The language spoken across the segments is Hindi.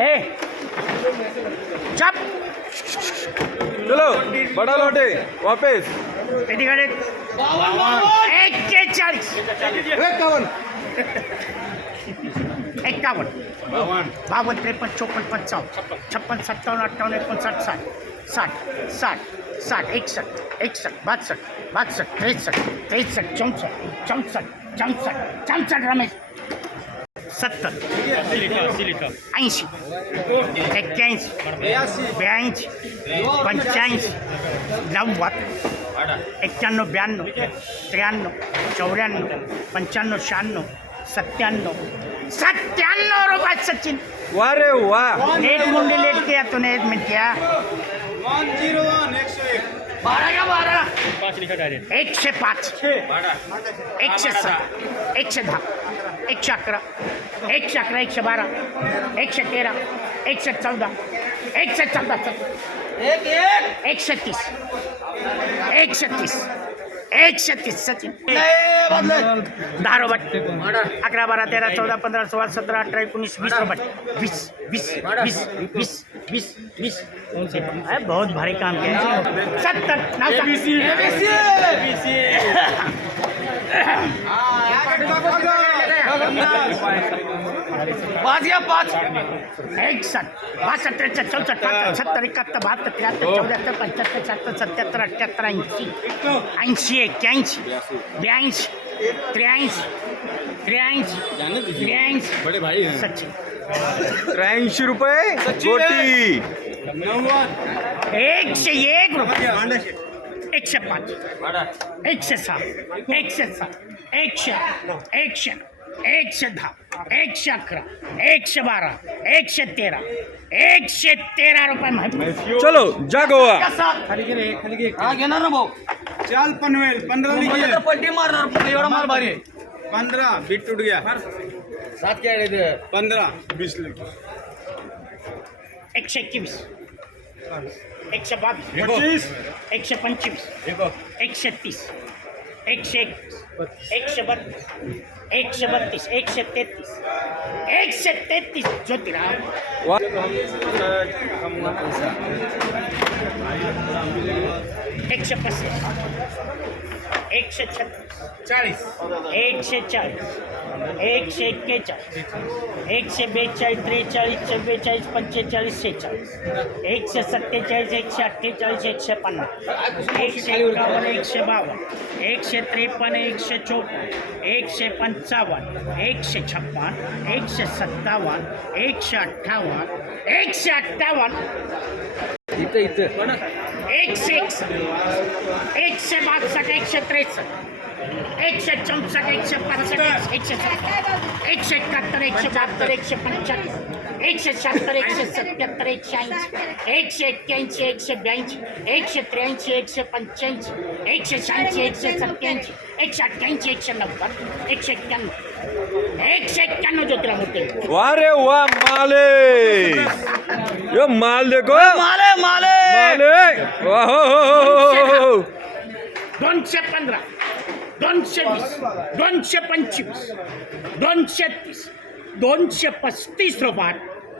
ए चप। चलो बड़ा लौटे वापस। एक्केचाळीस एक्कावन्न बावन्न त्रेपन्न चोपन्न पंचावन्न छप्पन सत्तावन अट्ठावन एकोणसाठ साठ। साठ साठ। साठ एकसष्ट एकसष्ट बासष्ट बासष्ट त्रेसष्ट त्रेसष्ट चौसष्ट चौसष्ट चौसष्ट चौसष्ट रमेश। सत्तर ऐंशी एक्क्याऐंशी ब्याऐंशी पंच्याऐंशी नव्वद एक्क्याण्णव ब्याण्णव त्र्याण्णव चौऱ्याण्णव पंच्याण्णव शहाण्णव सत्त्याण्णव सत्त्याण्णव रुपये सचिन। वा रे वा नेट मुंडी लेट किया तूने एक मिनट किया का बारह एकशे पाच. एकशे सहा. एकशे दहा. एकशे अकरा. एकशे अकरा एकशे बारा. एकशे तेरा. एकशे चौदा. एकशे चौदा. एकशे तीस. एकशे तीस. एकशे तीस सचिन दहा रुपये अकरा बारा तेरा चौदा पंधरा सोळा सतरा अठरा एकोणीस वीस रुपये वीस वीस वीस वीस वीस वीस बहुत भारी काम किया। सत्तर पाच या पाच. एकसष्ट बासष्ट त्रेसष्ट चौसष्ट पासष्ट सत्तर एकाहत्तर बहात्तर त्र्याहत्तर चौऱ्याहत्तर पंच्याहत्तर शहात्तर सत्याहत्तर अठ्ठ्याहत्तर ऐंशी. ऐंशी एक्क्याऐंशी. ब्याऐंशी. त्र्याऐंशी. त्र्याऐंशी. त्र्याऐंशी सचिन त्र्याऐंशी रुपये? गोटी. एकशे एक रुपये. एकशे पाच. एकशे सहा. एकशे सहा एकशे एकशे एकशे दहा एकशे अकरा एकशे बारा एकशे तेरा एकशे तेरा रुपये माहिती चलो जा गोवा। हा घेणार ना भाऊ। चाल पनवेल पंद्रह म्हणजे पट्टी मारणार एवढा माल भारी. पंद्रह बीट टूट गया। सात काय ते? पंद्रह बीस लीजिए एकशे एकवीस एकशे बावीस पच्चीस एकशे पंचवीस एकशे तीस एकशे एक एकशे बत्तीस एकशे बत्तीस एकशे तेहतीस एकशे तेहतीस ज्योतिराम एक एकशे पस्तीस. एकशे चालीस एकशे चाळीस. एकशे एक्केचाळीस. एकशे बेचाळीस त्रेचाळीस चव्वेचाळीस पंचेचाळीस शेहेचाळीस एकशे सत्तेचाळीस एकशे अठ्ठेचाळीस एकशे पन्नास. एकशे एकावन्न एकशे बावन्न. एकशे त्रेपन्न एकशे चोपन्न. एकशे पंचावन्न एकशे छप्पन्न एकशे सत्तावन्न एकशे अठ्ठावन्न एकशे अठ्ठावन्न. इथं इथं. एकशे एकशे बासष्ट एकशे त्रेसष्ट एकशे चौसष्ट एकशे पासष्ट एकशे सत्तर एकशे एकाहत्तर एकशे बहात्तर एकशे पंच्याहत्तर एकशे शहात्तर एकशे सत्याहत्तर एकशे ऐंशी एकशे एक्क्याऐंशी एकशे ब्याऐंशी एकशे त्र्याऐंशी एकशे पंच्याऐंशी एकशे शहाऐंशी एकशे सत्याऐंशी एकशे अठ्ठ्याऐंशी एकशे नव्वद एकशे एक्क्याण्णव एकशे एक्क्याण्णव ज्योतिराव मोठे वा रे वा माले! यो माल देखो। माले माले। माले। वाहो हो हो, हो हो दोनशे पंधरा दोनशे वीस दोनशे पंचवीस दोनशे तीस दोनशे पस्तीस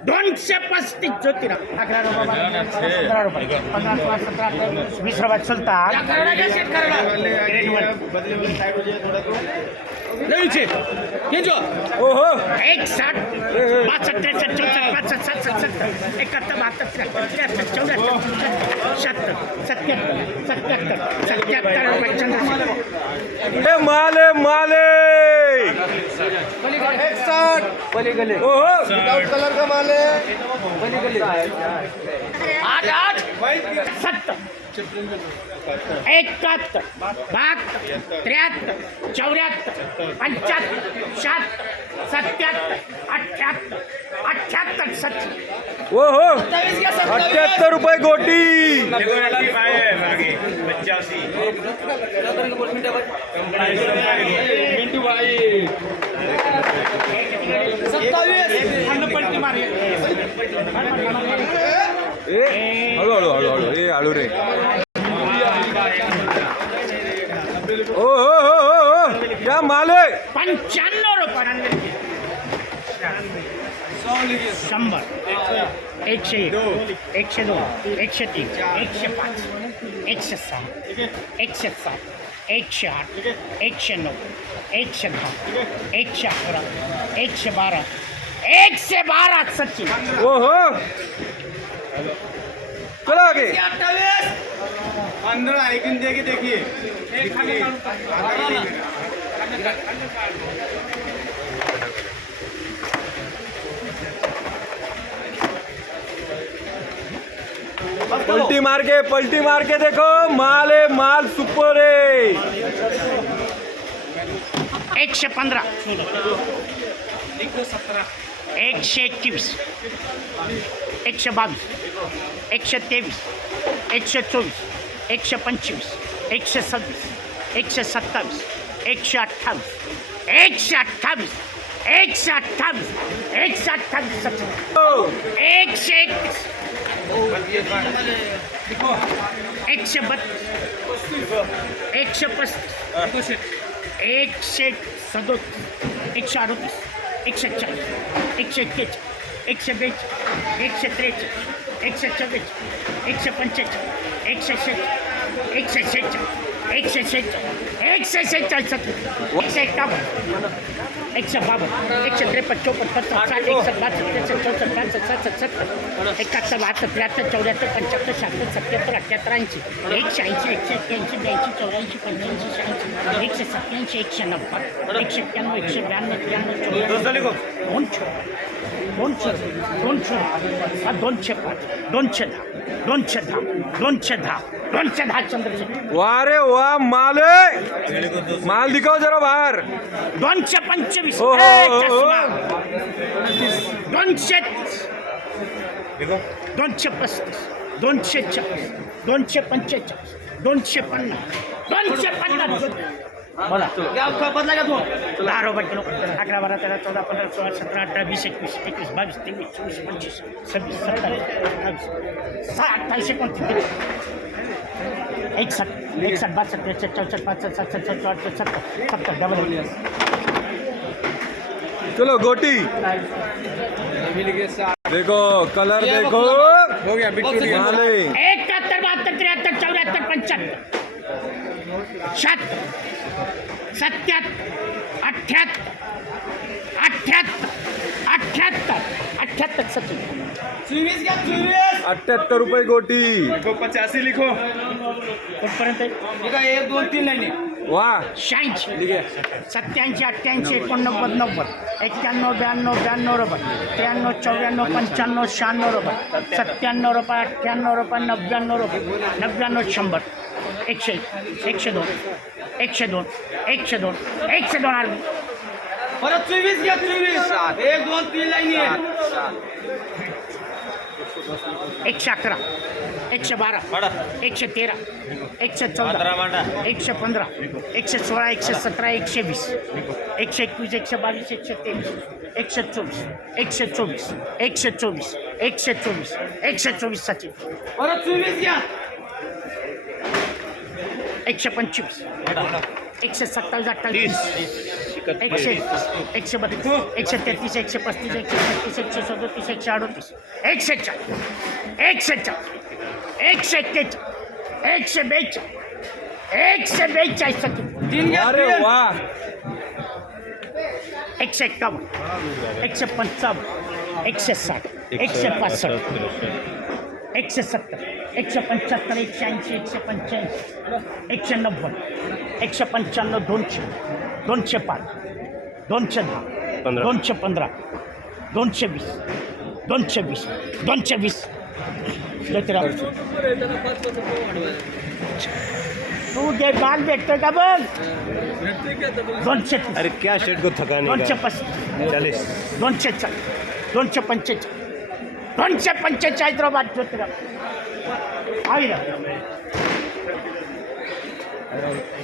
रुपये दोनशे पस्तीस ज्योतिराव अकरा रुपये बारा, पंधरा रुपये पंधरा सोळा सतरा अठरा एकोणीस, वीस रुपये चलतात ओ एक साठ बासष्ट त्रेसष्ट चौसष्ट पासष्ट सहासष्ट सत्तर एकाहत्तर बहात्तर त्र्याहत्तर त्र्याहत्तर चौऱ्याहत्तर शहात्तर सत्याहत्तर सत्याहत्तर सत्याहत्तर रुपये चंद्रशेखर कलर का माले है। ओ गली। आठ आठ। सत्तर एकाहत्तर बहात्तर त्र्याहत्तर चौऱ्याहत्तर पंच्याहत्तर शहात्तर सत्याहत्तर अठ्ठ्याहत्तर अठ्ठ्याहत्तर सत्तर ओ हो अठ्याहत्तर रुपये गोटी ए हळू हळू हळू हळू ए हळू रे ओ हो हो हो हो क्या माल है पंच्याण्णव रुपये शंभर एकशे एक एकशे दोन एकशे तीन एकशे पाच एकशे सहा एकशे सात एकशे आठ एकशे नऊ एकशे दहा एकशे अकरा एकशे बारा एकशे बारा सचिन ओ हो चलो आगे। पंद्रह लेकिन देखिए देखिए। पलटी मार के पलटी मार के देखो माल है माल सुपर है। एकशे पंधरा एकशे एकवीस एकशे बावीस एकशे तेवीस एकशे चोवीस एकशे पंचवीस एकशे सव्वीस एकशे सत्तावीस एकशे अठ्ठावीस एकशे अठ्ठावीस एकशे अठ्ठावीस एकशे अठ्ठावीस एकशे एकवीस. एकशे बत्तीस. एकशे पस्तीस. एकशे सदोतीस. एकशे अडोतीस. एकशे चाळीस एकशे एक्केचाळीस एकशे बेच एकशे त्रेचाळीस एकशे चव्वेचाळीस एकशे पंचेचाळीस एकशे शेच एकशे शेहेचाळीस एकशे शेहेचाळीस एकशे शेहेचाळीस सत्तर एकशे एकावन्न एकशे बावन्न एकशे त्रेपन्न चौपन्न पन्नास साठ एकसष्ट बासष्ट त्रेसष्ट चौसष्ट पासष्ट सहासष्ट सत्तर एकाहत्तर बहात्तर त्र्याहत्तर चौऱ्याहत्तर पंच्याहत्तर शहात्तर सत्याहत्तर अठ्ठ्याहत्तर ऐंशी एकशे ऐंशी एकशे एक्क्याऐंशी ब्याऐंशी चौऱ्याऐंशी पंच्याऐंशी शहाऐंशी एकशे सत्याऐंशी एकशे नव्वद एकशे एक्क्याण्णव एकशे ब्याण्णव त्र्याण्णव चौऱ्याण्णव दोनशे दोनशे दोनशे हा दोनशे पाच दोनशे दहा दोनशे दहा दोनशे दहा दोनशे दहा चंद्रशेखर वाह रे वाह माल है माल दिखाओ जरा बाहर दोनशे पंचवीस हो, हो, ए, हो, हो. चष्मा. दोनशे दोनशे पस्तीस दोनशे चाळीस दोनशे पंचेचाळीस दोनशे पन्नास दोनशे पन्नास बोला। बदला का तू दहा रुपये किलो अकरा बारा तेरा चौदा पंधरा सोळा सतरा अठरा वीस एकवीस एकवीस बावीस तेवीस चोवीस पंचवीस सव्वीस सत्तावीस अठ्ठावीस सहा अठ्ठावीस एकोणतीस एकसष्ट एकसष्ट बासष्ट त्रेसष्ट चौसष्ट पासष्ट सहासष्ट सत्तर सत्तर सत्तर डबल चलो गोटी। देखो कलर देखो। हो गया एकाहत्तर बहात्तर त्र्याहत्तर चौऱ्याहत्तर पंच्याहत्तर शहात्तर सत्याहत्तर अठ्ठ्याहत्तर अठ्ठ्याहत्तर अठ्ठ्याहत्तर अठ्ठ्याहत्तर सचिन चोवीस अठ्याहत्तर रुपये गोटी. लिखो पचासी लिखो. कुठपर्यंत एक दोन तीन लाईनी वाह शहाऐंशी. सत्याऐंशी अठ्ठ्याऐंशी एकोणनव्वद नव्वद. एक्क्याण्णव ब्याण्णव ब्याण्णव रुपये. त्र्याण्णव चौऱ्याण्णव पंच्याण्णव शहाण्णव रुपये. सत्त्याण्णव रुपये अठ्ठ्याण्णव रुपये नव्याण्णव रुपये. नव्याण्णव शंभर. एकशे एक, एकशे दोन. एकशे दोन एकशे दोन एकशे दोन आरबी परत चोवीस घ्या चोवीस. एक दोन तीन लाईनी एकशे अकरा एकशे बारा एकशे तेरा एकशे चौदा एकशे पंधरा एकशे सोळा एकशे सतरा एकशे वीस एकशे एकवीस एकशे बावीस एकशे तेवीस एकशे चोवीस एकशे चोवीस एकशे चोवीस एकशे चोवीस एकशे चोवीस सचिन परत चोवीस घ्या. एकशे पंचवीस. एकशे सत्तावीस अठ्ठावीस एकशे एकशे बत्तीस एकशे तेहतीस एकशे पस्तीस एकशे छत्तीस एकशे सदोतीस एकशे अडतीस एकशे चार एकशे चार एकशे एक्केचाळीस एकशे बेचाळीस एकशे बेचाळीस एकशे एक्कावन्न एकशे पंचावन्न एकशे साठ एकशे पासष्ट एकशे सत्तर एकशे पंच्याहत्तर एकशे ऐंशी एकशे पंच्याऐंशी एकशे नव्वद एकशे पंच्याण्णव दोनशे दोनशे पाच दोनशे दहा दोनशे पंधरा दोनशे वीस दोनशे वीस दोनशे वीस. तू जे माल भेटतोय का बघ? दोनशे अरे क्या शेट को थकाने दोनशे पस्तीस. चालीस. दोनशे चाळीस दोनशे पंचेचाळीस. पंच आहे ना